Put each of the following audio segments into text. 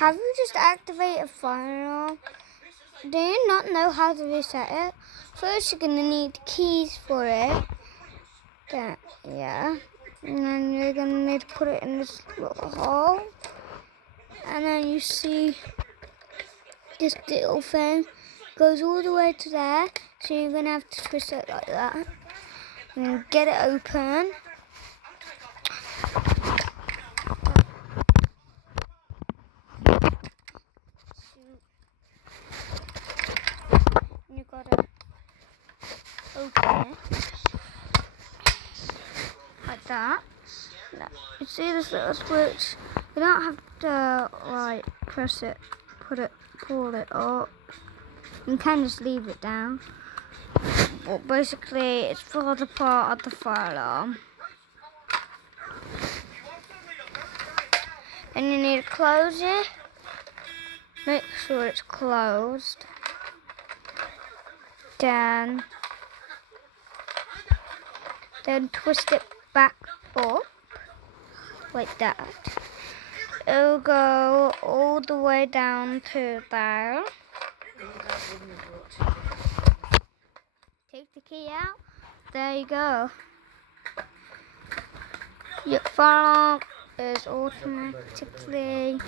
Have you just activated fire alarm? Do you not know how to reset it? First, you're gonna need keys for it. Yeah. And then you're gonna need to put it in this little hole. And then you see this little thing goes all the way to there. So you're gonna have to twist it like that. And get it open. You gotta open it like that. Now, you see this little switch? You don't have to like press it, pull it up. You can just leave it down. But basically, it's for the part of the fire alarm. And you need to close it. Make sure it's closed. Then twist it back up like that. It'll go all the way down to there. Take the key out. There you go. Your fire alarm is automatically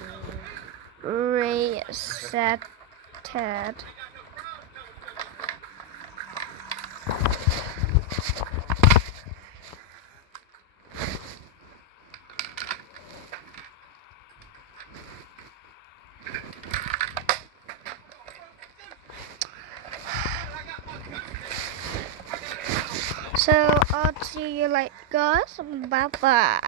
resetted. So I'll see you later, guys. Bye bye.